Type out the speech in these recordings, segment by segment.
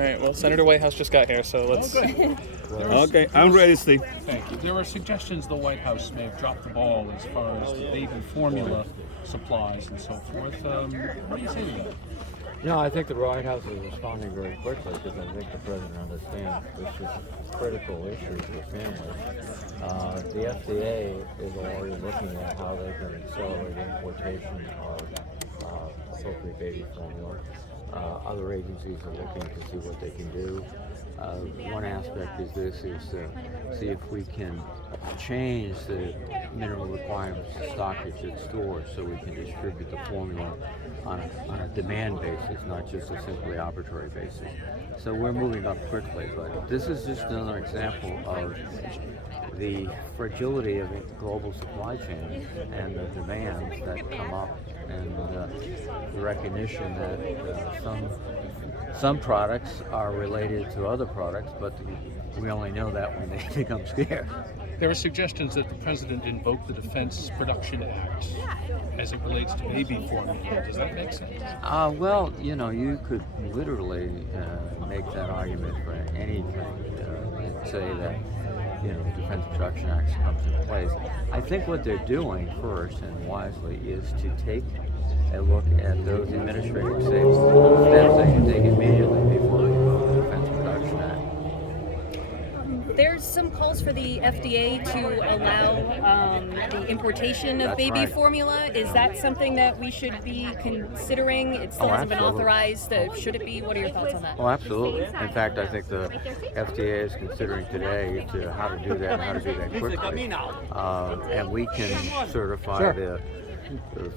All right. Well, Senator Whitehouse just got here, so let's. Okay, I'm ready, Steve. Thank you. There are suggestions the White House may have dropped the ball as far as the baby formula supplies and so forth. What do you say to that? No, I think the White House is responding very quickly because I think the president understands this is a critical issue for families. The FDA is already looking at how they can accelerate importation of appropriate baby formula. Other agencies are looking to see what they can do. One aspect is to see if we can change the minimum requirements to stockage at stores so we can distribute the formula on a demand basis, not just a simply arbitrary basis. So we're moving up quickly, but this is just another example of the fragility of global supply chains and the demands that come up, and the recognition that some products are related to other products, but we only know that when they become scarce. There are suggestions that the president invoke the Defense Production Act as it relates to baby formula. Does that make sense? Well, you could literally make that argument for anything and say that the Defense Production Act comes into place. I think what they're doing first and wisely is to take a look at those administrative steps they can take immediately before they invoke the Defense Production Act. There's some calls for the FDA to allow the importation of baby formula. Is that something that we should be considering? It still hasn't been authorized. Should it be? What are your thoughts on that? Oh, absolutely. In fact, I think the FDA is considering today how to do that and how to do that quickly. And we can certify the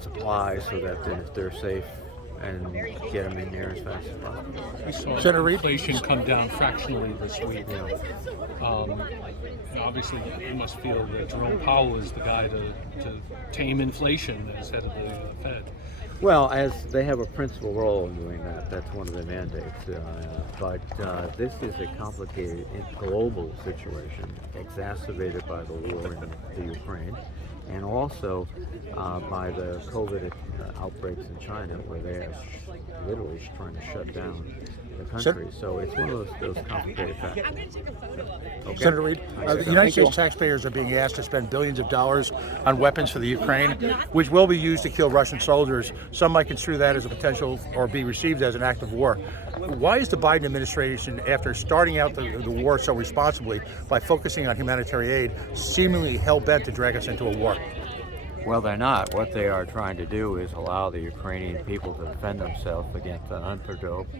supply so that if they're safe and get them in there as fast as possible. We saw inflation come down fractionally this week. And obviously, you must feel that Jerome Powell is the guy to tame inflation as head of the Fed. Well, as they have a principal role in doing that, that's one of their mandates. But this is a complicated global situation, exacerbated by the war in the Ukraine, and also by the COVID outbreaks in China, where they are literally trying to shut down the country. So it's one of those complicated factors. Okay. Senator Reid, the United States taxpayers are being asked to spend billions of dollars on weapons for the Ukraine, which will be used to kill Russian soldiers. Some might construe that as a potential or be received as an act of war. Why is the Biden administration, after starting out the war so responsibly by focusing on humanitarian aid, seemingly hell-bent to drag us into a war? Well, they're not. What they are trying to do is allow the Ukrainian people to defend themselves against an unprovoked,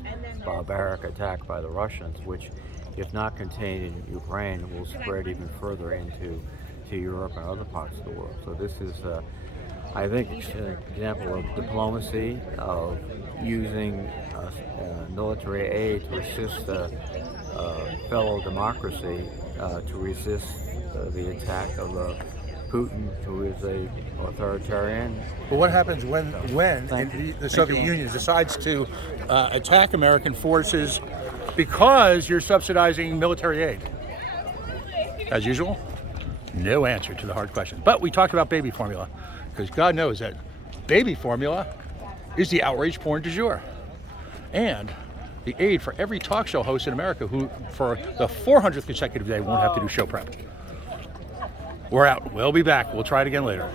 barbaric attack by the Russians, which, if not contained in Ukraine, will spread even further into Europe and other parts of the world. So this is, I think, an example of diplomacy, of using military aid to assist a fellow democracy to resist the attack of Putin, who is an authoritarian. But what happens when the Soviet Union decides to attack American forces because you're subsidizing military aid? As usual, no answer to the hard question. But we talked about baby formula, because God knows that baby formula is the outrage porn du jour. And the aid for every talk show host in America who, for the 400th consecutive day, won't have to do show prep. We're out. We'll be back. We'll try it again later.